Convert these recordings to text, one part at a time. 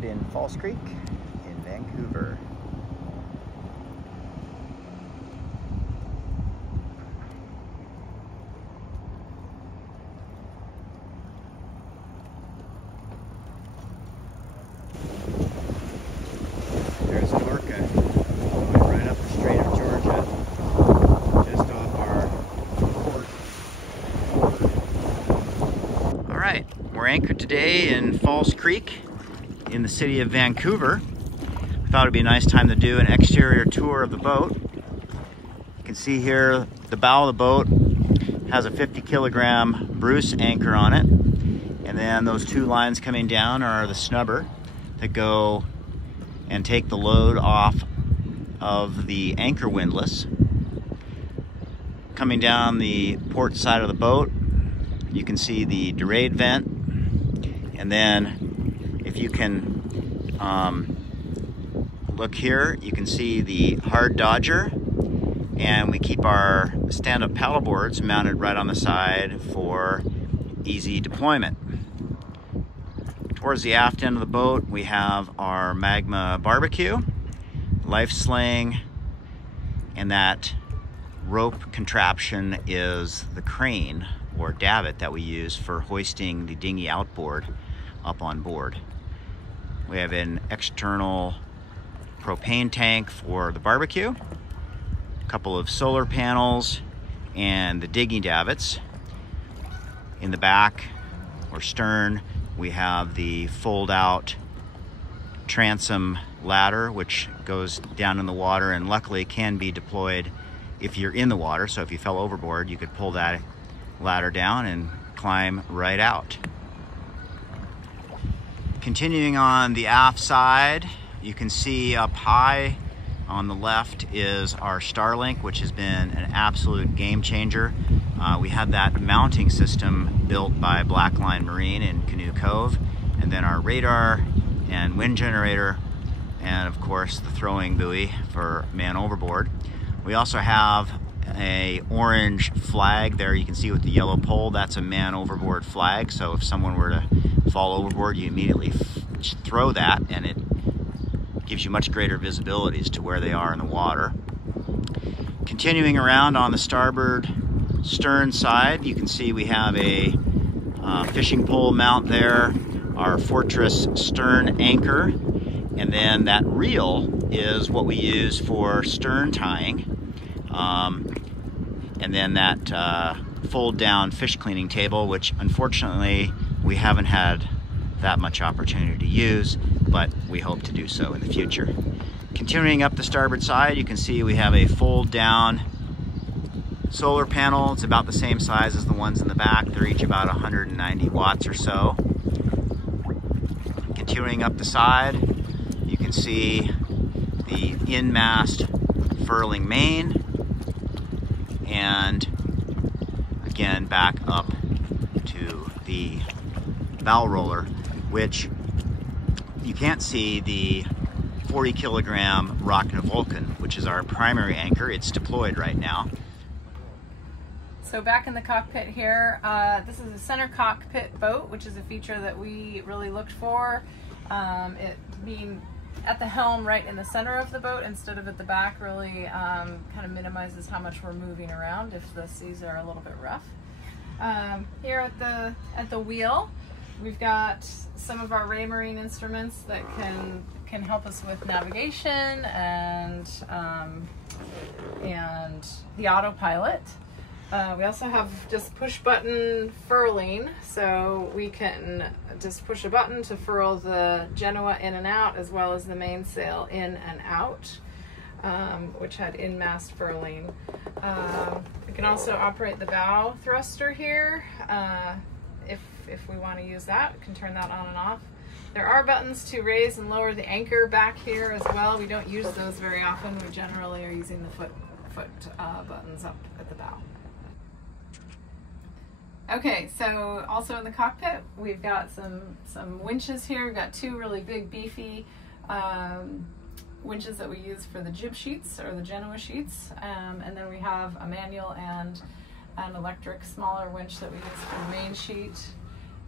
anchored in Falls Creek in Vancouver. There's an orca going right up the Strait of Georgia, just off our port. All right, we're anchored today in Falls Creek in the city of Vancouver. I thought it'd be a nice time to do an exterior tour of the boat. You can see here the bow of the boat has a 50-kilogram Bruce anchor on it, and then those two lines coming down are the snubber that go and take the load off of the anchor windlass. Coming down the port side of the boat, you can see the derade vent, and then if you can look here, you can see the hard dodger, and we keep our stand-up paddle boards mounted right on the side for easy deployment. Towards the aft end of the boat, we have our Magma barbecue, life sling, and that rope contraption is the crane or davit that we use for hoisting the dinghy outboard up on board. We have an external propane tank for the barbecue, a couple of solar panels, and the dinghy davits. In the back or stern, we have the fold-out transom ladder, which goes down in the water and luckily can be deployed if you're in the water. So if you fell overboard, you could pull that ladder down and climb right out. Continuing on the aft side, you can see up high on the left is our Starlink, which has been an absolute game changer. We had that mounting system built by Blackline Marine in Canoe Cove, and then our radar and wind generator, and of course the throwing buoy for man overboard. We also have a orange flag there you can see with the yellow pole. That's a man overboard flag, so if someone were to fall overboard, you immediately throw that, and it gives you much greater visibility as to where they are in the water. Continuing around on the starboard stern side, you can see we have a fishing pole mount there, our Fortress stern anchor, and then that reel is what we use for stern tying, and then that fold down fish cleaning table, which unfortunately we haven't had that much opportunity to use, but we hope to do so in the future. Continuing up the starboard side, you can see we have a fold down solar panel. It's about the same size as the ones in the back. They're each about 190 watts or so. Continuing up the side, you can see the in-mast furling main, and again back up to the bow roller, which you can't see the 40-kilogram Rockna Vulcan, which is our primary anchor. It's deployed right now. So back in the cockpit here, this is a center cockpit boat, which is a feature that we really looked for. It being at the helm right in the center of the boat instead of at the back really kind of minimizes how much we're moving around if the seas are a little bit rough. Here at the wheel, we've got some of our Raymarine instruments that can help us with navigation and the autopilot. We also have just push button furling, so we can just push a button to furl the Genoa in and out, as well as the mainsail in and out, which had in-mast furling. We can also operate the bow thruster here. If we want to use that, we can turn that on and off. There are buttons to raise and lower the anchor back here as well. We don't use those very often. We generally are using the foot buttons up at the bow. Okay, so also in the cockpit, we've got some winches here. We've got two really big, beefy winches that we use for the jib sheets or the Genoa sheets, and then we have a manual and an electric smaller winch that we use for the main sheet.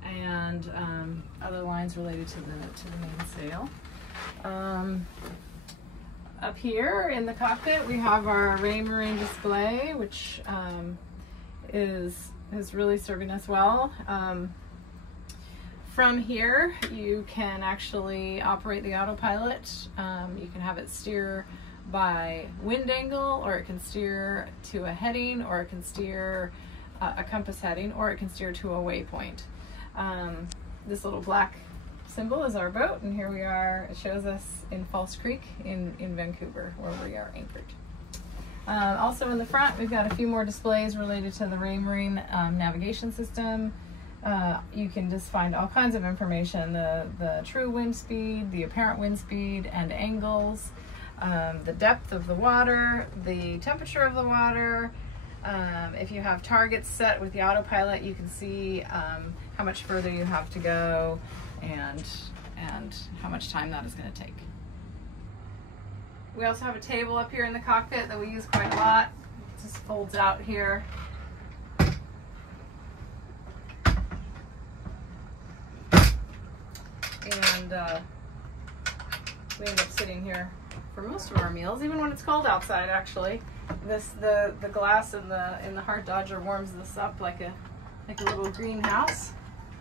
and other lines related to the main sail. Up here in the cockpit we have our Raymarine display, which is really serving us well. From here you can actually operate the autopilot. You can have it steer by wind angle, or it can steer to a heading, or it can steer a compass heading, or it can steer to a waypoint. This little black symbol is our boat, and here we are. It shows us in False Creek in Vancouver, where we are anchored. Also in the front we've got a few more displays related to the Raymarine navigation system. You can just find all kinds of information, the true wind speed, the apparent wind speed and angles, the depth of the water, the temperature of the water. If you have targets set with the autopilot, you can see how much further you have to go and how much time that is going to take. We also have a table up here in the cockpit that we use quite a lot. It just folds out here. And we end up sitting here for most of our meals, even when it's cold outside. Actually, the glass in the Heart Dodger warms this up like a little greenhouse,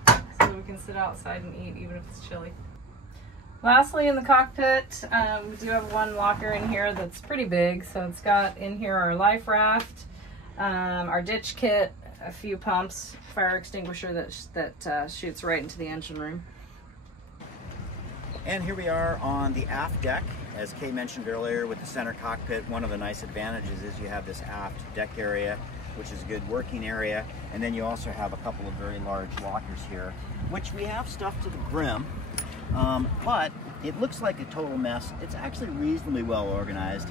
so we can sit outside and eat even if it's chilly. Lastly, in the cockpit, we do have one locker in here that's pretty big. So it's got in here our life raft, our ditch kit, a few pumps, fire extinguisher that shoots right into the engine room. And here we are on the aft deck. As Kay mentioned earlier, with the center cockpit, one of the nice advantages is you have this aft deck area, which is a good working area. And then you also have a couple of very large lockers here, which we have stuffed to the brim. But it looks like a total mess. It's actually reasonably well organized.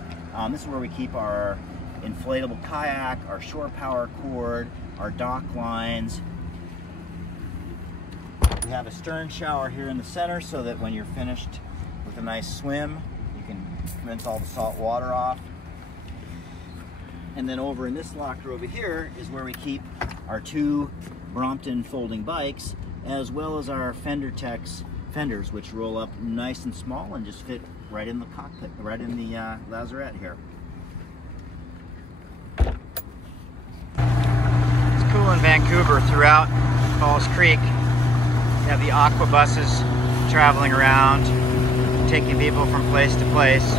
This is where we keep our inflatable kayak, our shore power cord, our dock lines. We have a stern shower here in the center so that when you're finished with a nice swim, you can rinse all the salt water off. And then over in this locker over here is where we keep our two Brompton folding bikes, as well as our Fendertex fenders, which roll up nice and small and just fit right in the cockpit, right in the lazarette here. It's cool in Vancouver. Throughout Falls Creek, you have the aqua buses traveling around, taking people from place to place.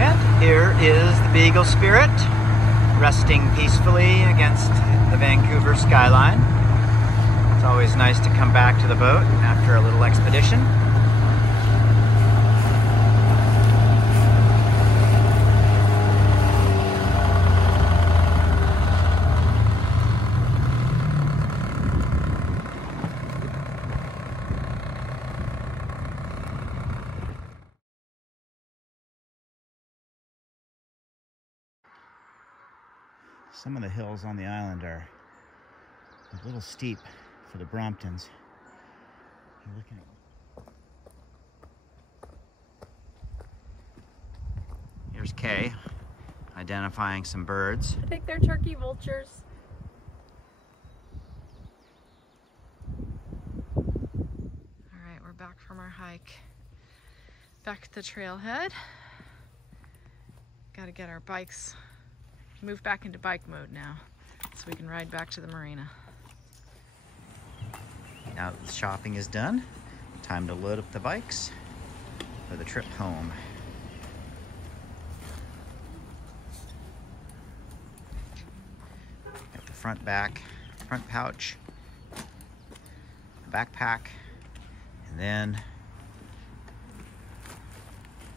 And here is the Beagle Spirit, resting peacefully against the Vancouver skyline. It's always nice to come back to the boat after a little expedition. Some of the hills on the island are a little steep for the Bromptons. You're looking at... Here's Kay identifying some birds. I think they're turkey vultures. All right, we're back from our hike. Back at the trailhead. Got to get our bikes move back into bike mode now so we can ride back to the marina. Now that the shopping is done, time to load up the bikes for the trip home. Got the front pouch, the backpack, and then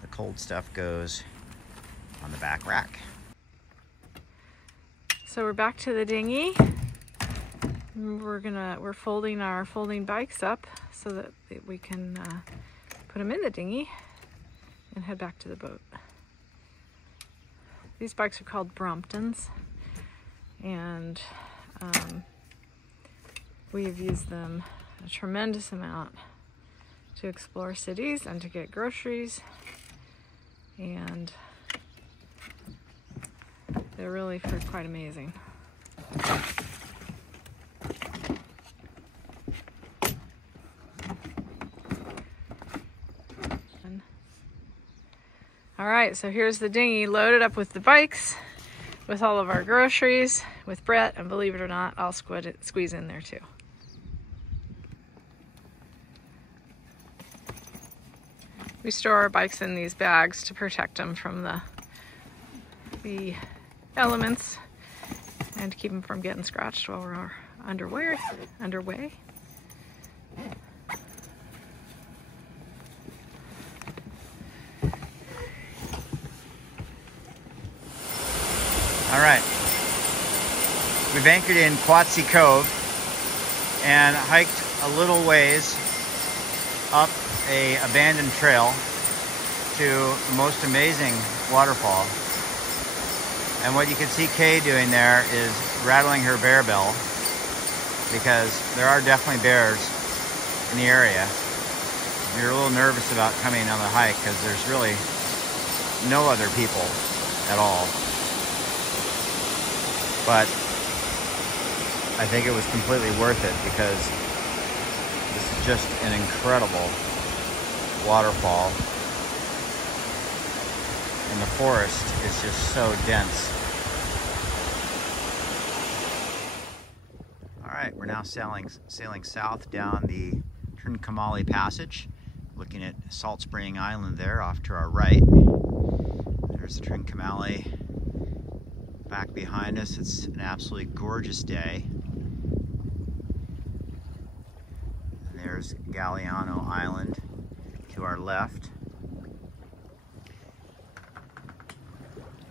the cold stuff goes on the back rack. So we're back to the dinghy. We're folding our folding bikes up so that we can put them in the dinghy and head back to the boat. These bikes are called Bromptons, and we have used them a tremendous amount to explore cities and to get groceries, and They're really quite amazing. All right, so here's the dinghy loaded up with the bikes, with all of our groceries, with Brett, and believe it or not, I'll squeeze in there too. We store our bikes in these bags to protect them from the elements and to keep them from getting scratched while we're underway. All right, we've anchored in Quatsi Cove and hiked a little ways up a abandoned trail to the most amazing waterfall. And what you can see Kay doing there is rattling her bear bell, because there are definitely bears in the area. You're a little nervous about coming on the hike because there's really no other people at all. But I think it was completely worth it, because this is just an incredible waterfall. And the forest is just so dense. All right, we're now sailing south down the Trincomalee Passage, looking at Salt Spring Island there off to our right. There's the Trincomalee back behind us. It's an absolutely gorgeous day. And there's Galliano Island to our left.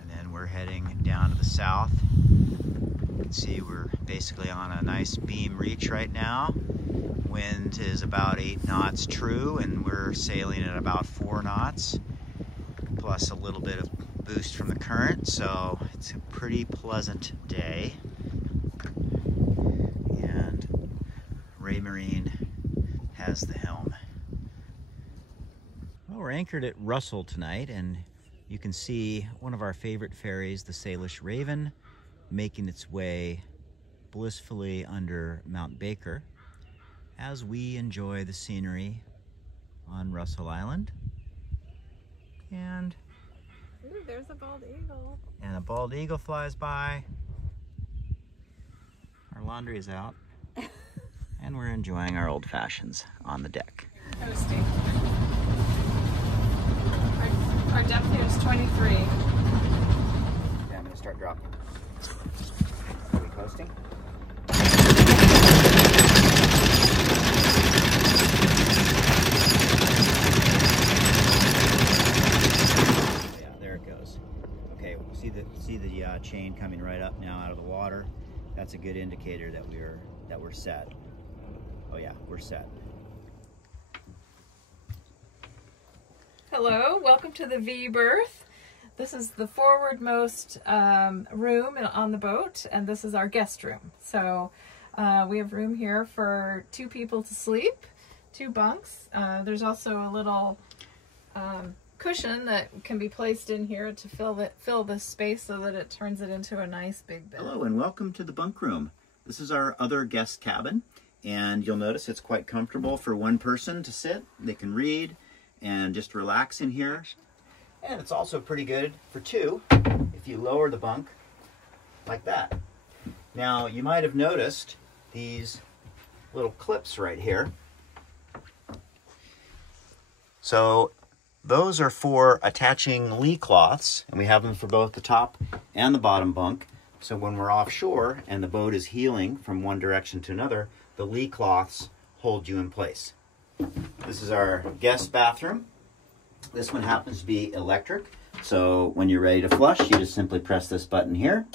And then we're heading down to the south. You can see we're basically on a nice beam reach right now. Wind is about 8 knots true, and we're sailing at about 4 knots, plus a little bit of boost from the current, so it's a pretty pleasant day. And Ray Marine has the helm. Well, we're anchored at Russell tonight, and you can see one of our favorite ferries, the Salish Raven, making its way blissfully under Mount Baker as we enjoy the scenery on Russell Island. And ooh, there's a bald eagle. And a bald eagle flies by. Our laundry is out. And we're enjoying our old fashions on the deck. Coasting. Our depth here is 23. Yeah, I'm gonna start dropping. Are we coasting? See the chain coming right up now out of the water. That's a good indicator that we're set. Oh yeah, we're set. Hello, welcome to the V berth. This is the forwardmost room on the boat, and this is our guest room. So we have room here for 2 people to sleep, 2 bunks. There's also a little cushion that can be placed in here to fill the space so that it turns it into a nice big bed. Hello and welcome to the bunk room. This is our other guest cabin, and you'll notice it's quite comfortable for 1 person to sit. They can read and just relax in here. And it's also pretty good for 2 if you lower the bunk like that. Now you might have noticed these little clips right here. So those are for attaching lee cloths, and we have them for both the top and the bottom bunk. So when we're offshore and the boat is heeling from one direction to another, the lee cloths hold you in place. This is our guest bathroom. This one happens to be electric, so when you're ready to flush, you just simply press this button here,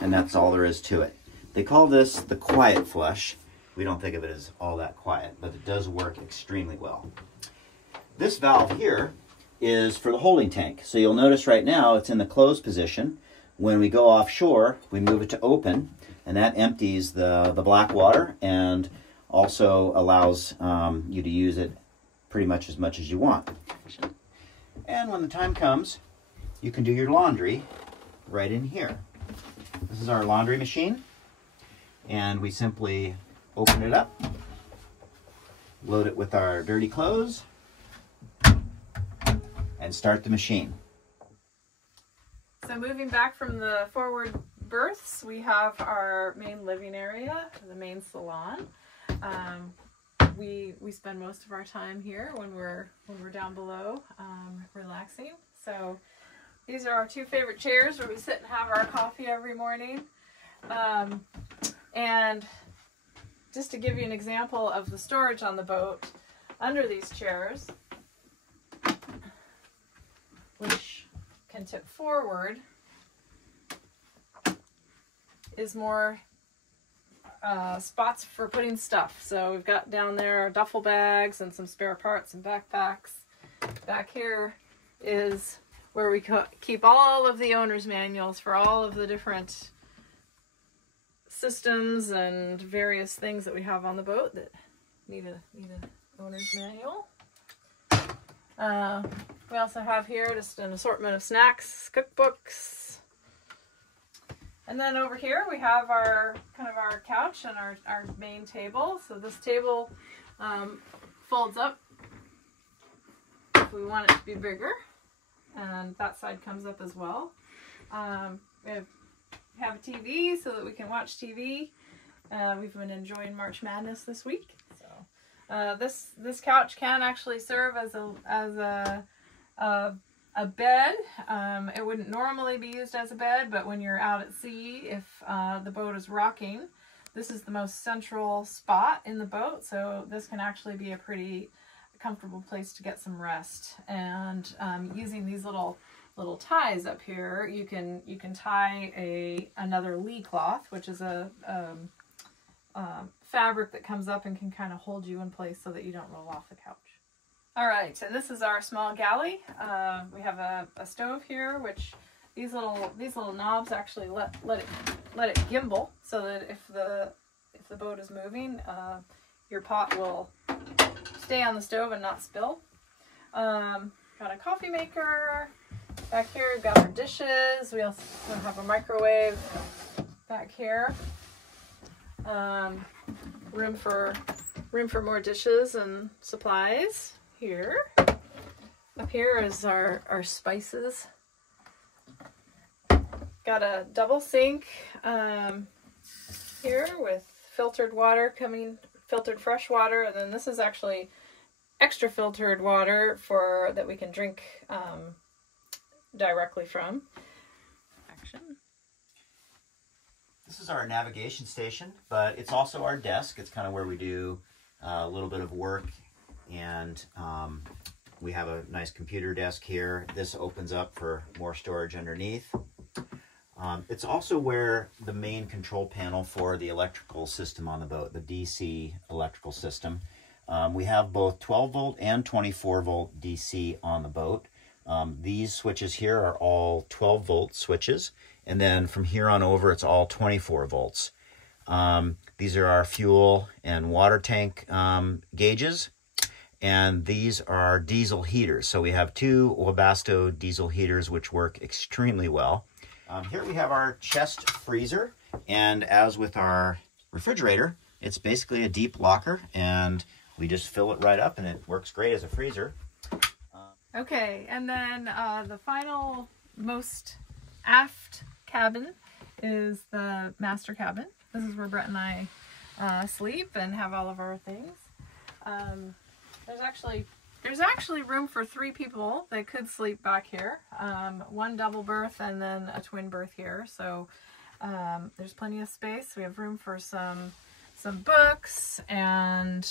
and that's all there is to it. They call this the quiet flush. We don't think of it as all that quiet, but it does work extremely well. This valve here is for the holding tank. So you'll notice right now it's in the closed position. When we go offshore, we move it to open, and that empties the black water and also allows you to use it pretty much as you want. And when the time comes, you can do your laundry right in here. This is our laundry machine, and we simply open it up, load it with our dirty clothes, and start the machine. So moving back from the forward berths, we have our main living area, the main salon. We spend most of our time here when we're down below, relaxing. So these are our two favorite chairs where we sit and have our coffee every morning. And just to give you an example of the storage on the boat, under these chairs, which can tip forward, is more spots for putting stuff. So we've got down there our duffel bags and some spare parts and backpacks. Back here is where we keep all of the owner's manuals for all of the different systems and various things that we have on the boat that need a owner's manual. We also have here just an assortment of snacks, cookbooks. And then over here we have our couch and our main table. So this table folds up if we want it to be bigger, and that side comes up as well. We have a TV so that we can watch TV. We've been enjoying March Madness this week. So this couch can actually serve as a bed. It wouldn't normally be used as a bed, but when you're out at sea, if the boat is rocking, this is the most central spot in the boat, so this can actually be a pretty comfortable place to get some rest. And using these little ties up here, you can tie another lee cloth, which is a fabric that comes up and can kind of hold you in place so that you don't roll off the couch. All right, so this is our small galley. We have a stove here, which these little knobs actually let it gimbal, so that if the boat is moving, your pot will stay on the stove and not spill. Got a coffee maker. Back here we've got our dishes. We also have a microwave back here. Room for more dishes and supplies. Here. Up here is our spices. Got a double sink here with filtered water filtered fresh water, and then this is actually extra filtered water that we can drink directly from. This is our navigation station, but it's also our desk. It's kind of where we do a little bit of work. And we have a nice computer desk here. This opens up for more storage underneath. It's also where the main control panel for the electrical system on the boat, the DC electrical system. We have both 12 volt and 24 volt DC on the boat. These switches here are all 12 volt switches, and then from here on over it's all 24 volts. These are our fuel and water tank gauges. And these are diesel heaters. So we have two Webasto diesel heaters which work extremely well. Here we have our chest freezer, and as with our refrigerator, it's basically a deep locker, and we just fill it right up and it works great as a freezer. Okay, and then the final most aft cabin is the master cabin. This is where Brett and I sleep and have all of our things. There's actually room for 3 people. They could sleep back here. One double berth and then a twin berth here. So there's plenty of space. We have room for some books, and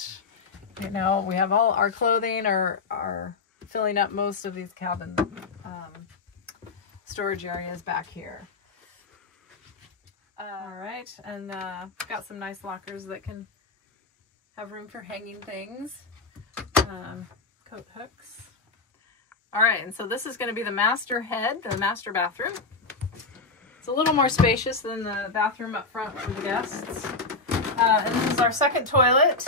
we have all our clothing are filling up most of these cabin storage areas back here. All right, and got some nice lockers that can have room for hanging things. Coat hooks. All right, and so this is going to be the master head, the master bathroom. It's a little more spacious than the bathroom up front for the guests. And this is our second toilet.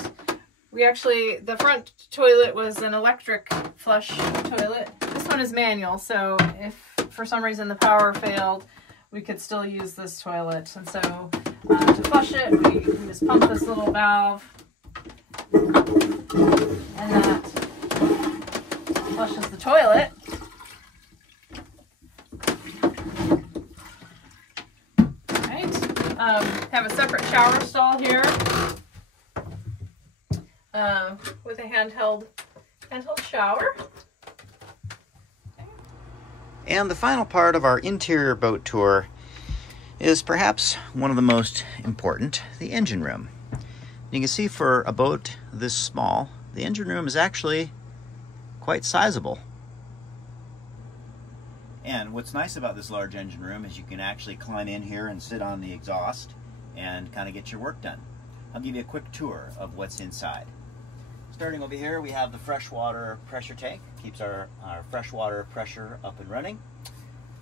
The front toilet was an electric flush toilet. This one is manual, so if for some reason the power failed, we could still use this toilet. And so to flush it, we just pump this little valve, and that flushes the toilet. Have a separate shower stall here with a handheld shower. And the final part of our interior boat tour is perhaps one of the most important, the engine room. You can see for a boat this small, the engine room is actually quite sizable. And what's nice about this large engine room is you can actually climb in here and sit on the exhaust and kind of get your work done. I'll give you a quick tour of what's inside. Starting over here, we have the freshwater pressure tank. Keeps our freshwater pressure up and running.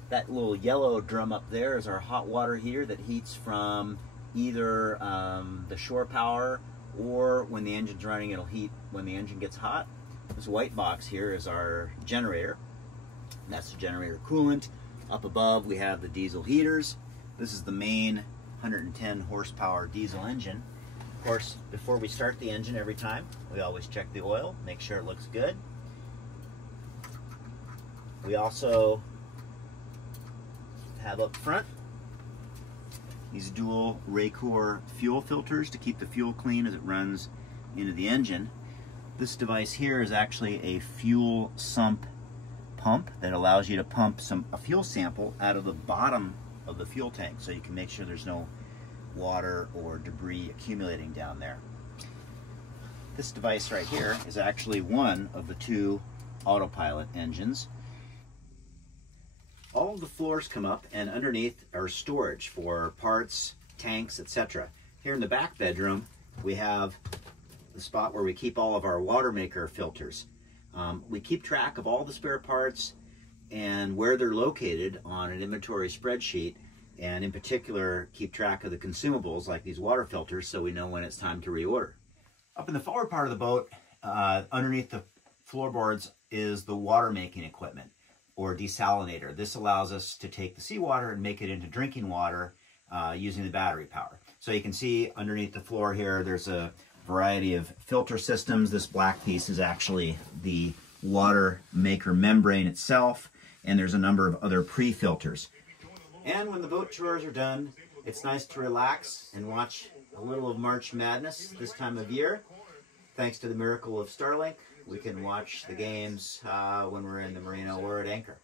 That little yellow drum up there is our hot water heater that heats from either the shore power, or when the engine's running, it'll heat when the engine gets hot. This white box here is our generator. That's the generator coolant. Up above we have the diesel heaters. This is the main 110 horsepower diesel engine. Of course, before we start the engine every time, we always check the oil, make sure it looks good. We also have up front these dual Raycor fuel filters to keep the fuel clean as it runs into the engine. This device here is actually a fuel sump pump that allows you to pump a fuel sample out of the bottom of the fuel tank, so you can make sure there's no water or debris accumulating down there. This device right here is actually one of the two autopilot engines. All of the floors come up, and underneath are storage for parts, tanks, etc. Here in the back bedroom we have the spot where we keep all of our water maker filters. We keep track of all the spare parts and where they're located on an inventory spreadsheet, and in particular keep track of the consumables like these water filters so we know when it's time to reorder. Up in the forward part of the boat, underneath the floorboards, is the water making equipment or desalinator. This allows us to take the seawater and make it into drinking water using the battery power. So you can see underneath the floor here there's a variety of filter systems. This black piece is actually the water maker membrane itself, and there's a number of other pre-filters. And when the boat tours are done, it's nice to relax and watch a little of March Madness this time of year. Thanks to the miracle of Starlink, we can watch the games when we're in the marina or at anchor.